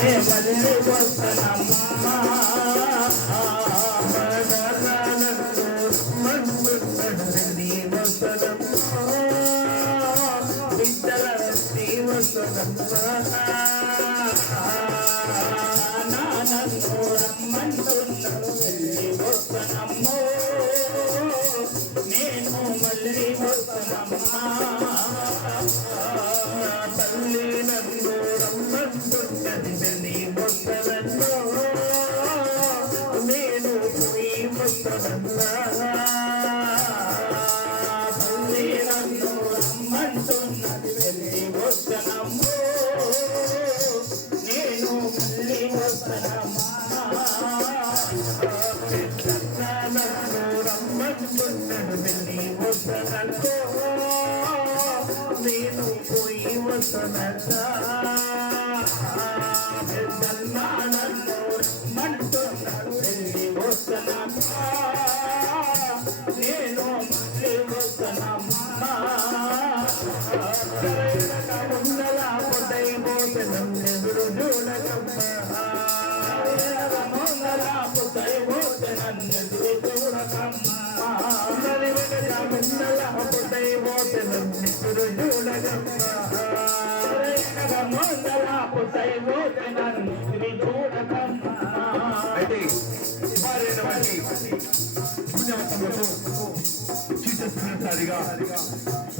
మళ్ళీ వస్తానమ్మా నీ వస్తానమ్మా బిడ్డల నీ వస్తానమ్మా నన్ను రమ్మంటున్నాను మళ్ళీ వస్తానమ్మో నేను మళ్ళీ వస్తానమ్మా తల్లి నన్ను రమ్మంటున్నది మళ్ళీ వస్తానమ్మో నేను పోయి వస్తానమ్మా తల్లి నన్ను రమ్మంటున్నది మళ్ళీ వస్తానమ్మో నేను మళ్ళీ వస్తానమ్మా నన్ను రమ్మంటున్నది మళ్ళీ వస్తానమ్మో నేను పోయి వస్తానమ్మా నన్ను రమ్మంటున్నది మళ్ళీ వస్తానమ్మా నేను మళ్ళీ వస్తానమ్మా పొదైపోతే నన్నెదురు చూడకమ్మా పొదైపోతే నన్నెదురు చూడకమ్మా పొదైపోతే నన్నెదురు చూడకమ్మా పొదైపోతే నన్నెదురు చూడకమ్మా అయితే భార్యను బట్టి పుణ్యవతంతో చీటసారిగా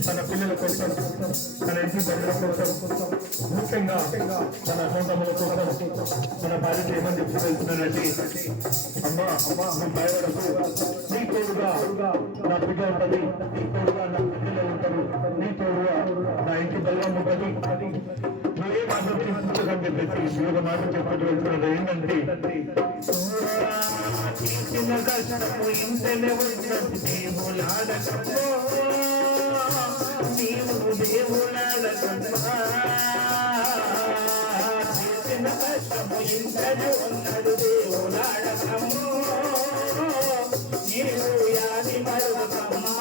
తన పిల్లల కోసం తన ఇంటి బంధువుల కోసం ముఖ్యంగా తన సొంతముల కోసం తన భార్యకి ఏమని చెప్పి వెళ్తున్నానంటే అమ్మా నువ్వు భయపడకు నీ తోడుగా నా బిడ్డ ఉంటుంది నీ తోడుగా నా పిల్లలు ఉంటారు నీ తోడుగా నా ఇంటి బలం ఉంటుంది నువ్వే మాట తీసుకుంటుందని చెప్పేసి ఒక మాట చెప్పట్టు వెళ్తున్నాడు ఏంటంటే చేసిన కష్టము ఇంతనే ఉన్నది దేవులాడకమ్మో నీవు దేవులాడకమ్మా చేసిన కష్టము ఇంతనే ఉన్నది దేవులాడకమ్మో నీవు యాది మరువకమ్మా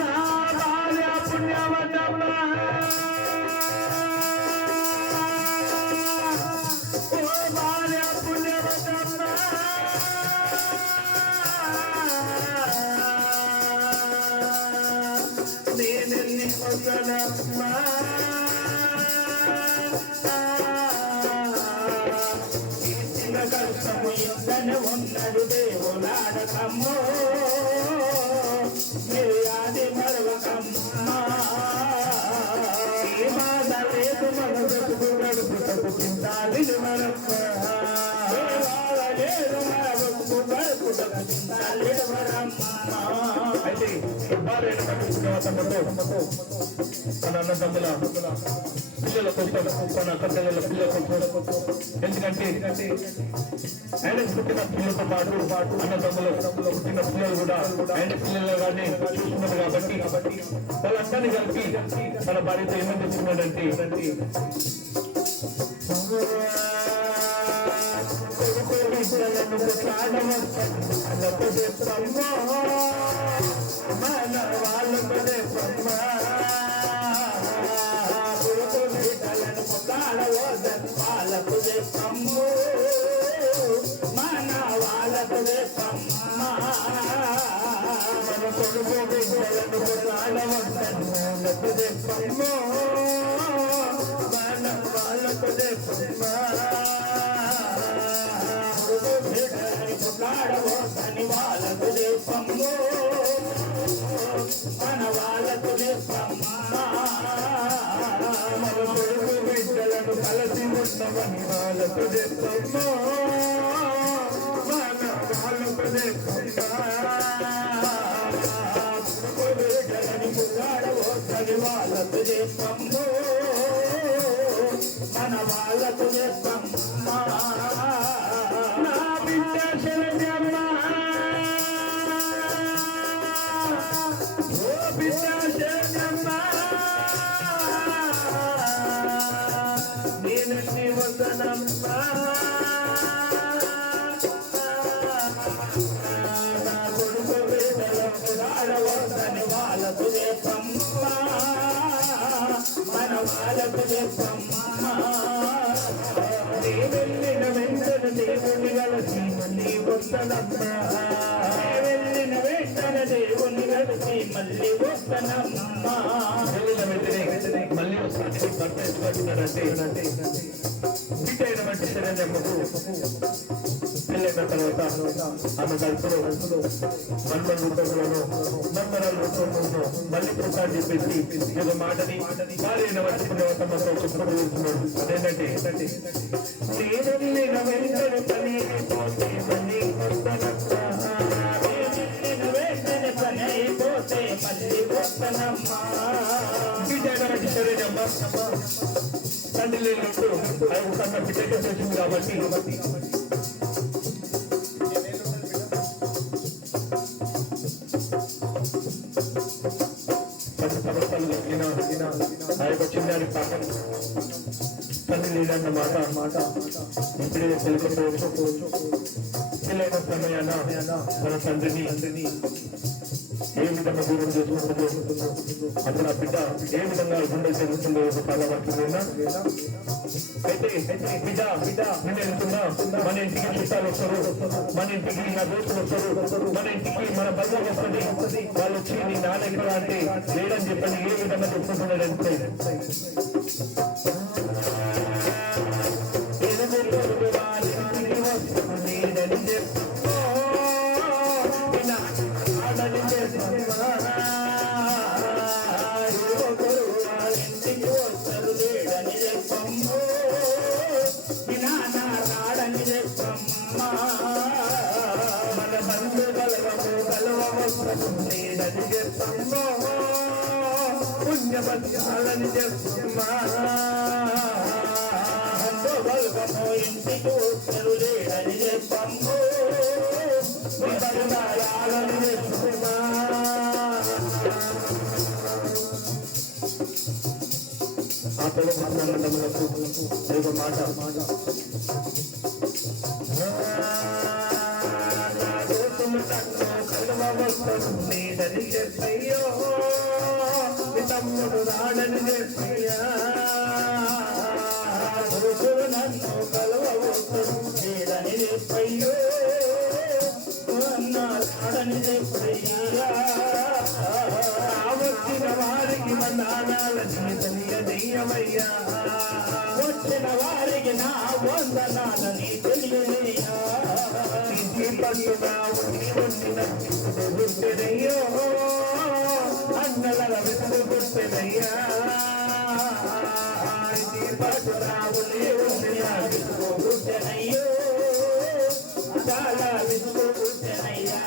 నా బాల్య పుణ్యవతమ్మా చేసిన కష్టము ఇంతనే ఉన్నది దేవులాడకమ్మో యాది మరవకమ్మా ఈ బాధ లేదు మన బ్రతుకు గడుపుటకు చింతాలి మరమ్మా లేదు మన బ్రతుకు గడుపుటకు చింతాలి మరమ్మా అయితే భార్యను పట్టించుకున్న తన అన్నదమ్ముల పిల్లల కోసం తన కట్టెల పిల్లల కోసం ఎందుకంటే ఆయన పుట్టిన పిల్లలతో పాటు అన్నదమ్ముల పుట్టిన పిల్లలు కూడా ఆయన పిల్లలుగానే చూస్తున్నారు కాబట్టి వాళ్ళందరినీ కలిపి తన భార్యతో ఏమని చెప్తున్నాడంటే మన వాళ్ళకు వాళ్ళకు చెప్పమ్ము మన వాళ్ళకు చెప్పమ్మా మన కొడుకు బిడ్డలను వాళ్ళకు చెప్పమ్ము మన వాళ్ళకు చెప్పమ్మా బిడ్డలని వాళ్ళకు చెప్పమ్ము మన వాళ్ళకు చెప్పమ్మా మన కొడుకు బిడ్డలను కలిసి ఉండమని వాళ్ళకు చెప్పమ్మా మన వాళ్ళకు చెప్పమ్మా బిడ్డలని ముగాడవద్దని వాళ్ళకు చెప్పమ్ము మన వాళ్ళకు చెప్పమ్మా నా బిడ్డ శరణ్యమ్మ ఓ బిడ్డ శరణ్యమ్మ నేను నీ వదనమ్మ నా కొడుకు బిడ్డలకు రాడవద్దని వాళ్ళకు చెప్పమ్మా మన వాళ్ళకు చెప్పమ్మా వెళ్ళిన వెంటనే దేవుని కలిసి మళ్ళీ వస్తానమ్మా వెళ్ళిన వెంటనే దేవుని కలిసి మళ్ళీ వస్తానమ్మా వెళ్ళిన వెంటనే మళ్ళీ వస్తానని భర్త ఎత్తుకుంటున్నాడంటే బిడ్డైనటువంటి శరణ్యమ్మకు పెళ్ళైన తర్వాత ఆమె కడుపులో మన్మల రూపంలోనూ మన్మరాల రూపంలోనూ మళ్ళీ ప్రసాద్ చెప్పేసి ఒక మాటని భార్యైన వచ్చి పుణ్యవతమ్మతో చెప్పుకుంటున్నాడు. అదేంటంటే వెంటనే పని అయిపోతే మళ్ళీ వస్తానమ్మా బిడ్డైనటువంటి శరణ్యమ్మ తండ్రి లేనట్టు ఆయన కన్న బిడ్డగా చేసింది కాబట్టి 10 సంవత్సరాలు జరిగిన ఆ యొక్క చిన్నారి పాప తండ్రి లేదన్న మాట ఇప్పుడే తెలుసుకోవచ్చు. పిల్లైన సమయాన మన తండ్రిని ఏ విధంగా దూరం చేసుకుంటుందో అసలు ఆ బిడ్డ ఏ విధంగా గుండె చెందుతుందో చాలా వరకు అయితే బిడ్డ నేను వెళ్తున్నా మన ఇంటికి చుట్టాలు వస్తారు, మన ఇంటికి నా దోస్తులు వస్తారు, మన ఇంటికి మన బంధువు వస్తుంది, వాళ్ళు వచ్చి నీ నాన్న ఎక్కడ అంటే లేడని చెప్పని ఏ విధంగా చెప్పుకుంటున్నాడంటే పుణ్యపత్యాలని చేస్తున్నా ఇంటికి వస్తారు లేడని చెప్పమ్ము బలగాలని చేస్తున్నా ఆ తెలుగులకు ఒక మాట నీడని చెప్పయ్యో తమ్ముడు రాడని చెప్పయ్యా నన్ను కలవవస్తాడు నీడని చెప్పయ్యో అన్న రాడని చెప్పయ్యా వచ్చిన వారికి మా నాణాలని తెలియదయ్యమయ్యా వచ్చిన వారికి నా వందనాలని తెలియదయ్యా గుర్తెనయ్యో అన్నల విసుగుర్తెనయ్యా గుర్తెనయ్యో చాలా విసుగుర్తెనయ్యా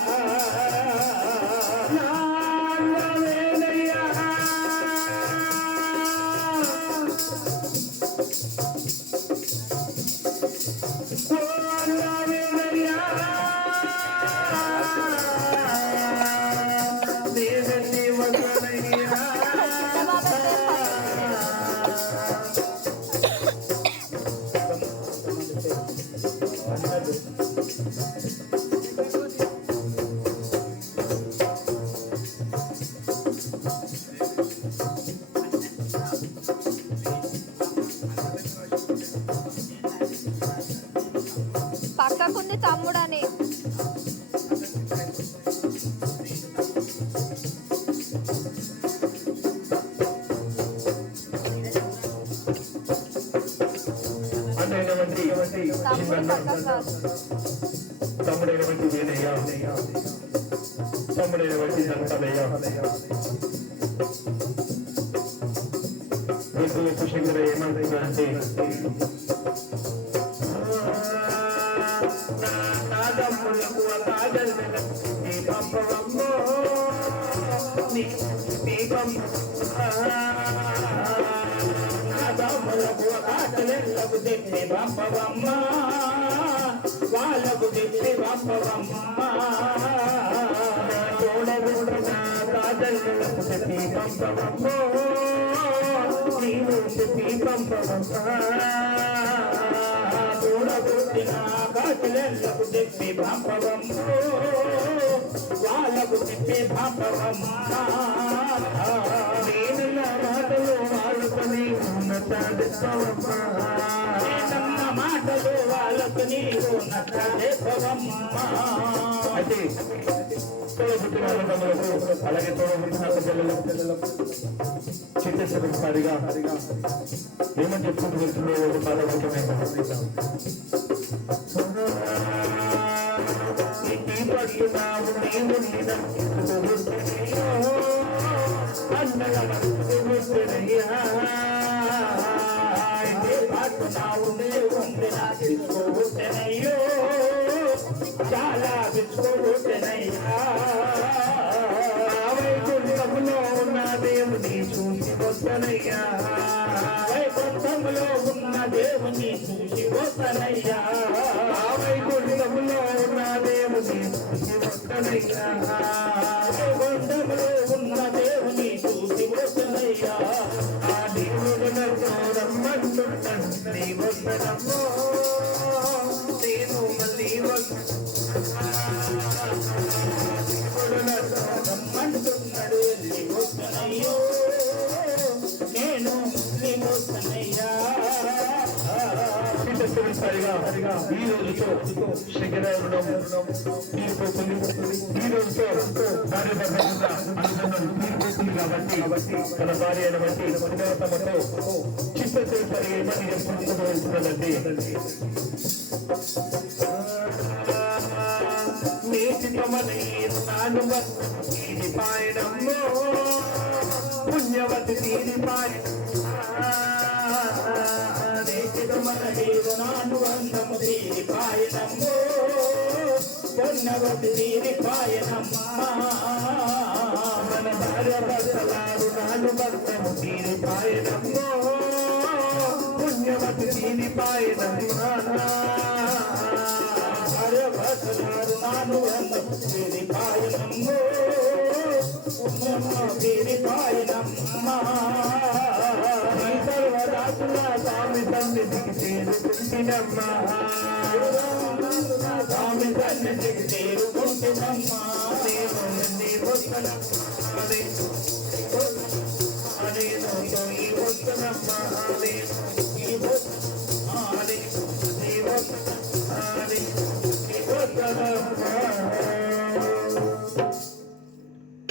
పక్కకుంది తమ్ముడని తమ్ముడైనటువంటి వేనయ్య తమ్ముడైనటువంటి దంతలయ్య శంకర ఏమంటుందంటే నాదమ్ములకు పంపవమ్మో నాదమ్ములకు కాటలకు తెప్పి పంపవమ్మా వాళ్ళకు తెప్పి పంపవమ్మా తోడబుట్టిన కాటలకు తెప్పి పంపవమ్మో నీవు తెప్పి పంపవమ్మా తోడబుట్టిన కాటలకు తెప్పి పంపవమ్మో వాళ్ళకు తెప్పి పంపవమ్మా నేను నా మాటలు వాళ్ళకొని ఉన్నతాడిస్తావమ్మా మాటలు నీవు నట్ట చెప్పవమ్మా. అయితే తోడబుట్టిన అన్నదమ్ములకు అలాగే తోడబుట్టిన అక్క పిల్లలకు చిత్తశుద్ధిగా ఏమని చెప్పుకుంటూ వెళ్తుందో ఒక పాదవాక్యమైన ఇంటి పట్టున్నావు నేను పట్టున్నావు తీసుకోవద్దనయ్యో చాలా తీసుకోవద్దనయ్యా. వైకుంఠంలో ఉన్న దేవుని చూసి వద్దనయ్యా. వైకుంఠంలో ఉన్న దేవుని చూసి వద్దనయ్యా. వైకుంఠంలో ఉన్న దేవుని చూసి వద్దనయ్యా. వైకుంఠంలో ఉన్న దేవుని చూసి వద్దనయ్యా. ఆ దేవుడు నన్ను రమ్మంటున్నాను నీ వద్దనమ్మో నేను మళ్ళీ రమ్మంటున్నాడు నీ వద్దనయ్యో నేను నీ వద్దనయ్యా. చిత్తశుద్ధిగా ఈ రోజుతో శంకర రుణం తీరిపోతుంది. ఈ రోజుతో భార్య భర్త అనుబంధం తీరిపోతుంది కాబట్టి తన భార్య బట్టి తమతో చిత్తశుద్ధిగా ఏమని చెప్పుకుంటూ వెళ్తున్నదండి. నీతిమని నాను తీరి పాయనమ్మో పుణ్యవతి తీరి పాయ నాను అందము తీరి పాయనమ్మో పొన్నవతి తీరి పాయనమ్మా. మన భార్య భర్తలారు నాను భర్తము తీరి పాయనమ్మో పుణ్యవతి తీరి పాయనమ్మా. భార్య భర్తలారు నాను అందము తీరి పాయనమ్మో పుణ్యము తీరి పాయనమ్మా. సర్వదాసుల స్వామి సన్నిధికి చేరుకుంటున్నమ్మా. స్వామి సన్నిధికి చేరుకుంటున్నమ్మా. నేను నీ వద్దనమ్మా నేను ఈ వద్దనమ్మా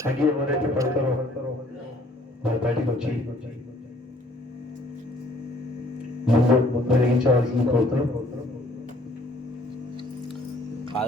అగి ఎవరైతే పడతారో వారి బయటికి వచ్చి ముందు వెలిగించవలసింది కోరుతున్నాం.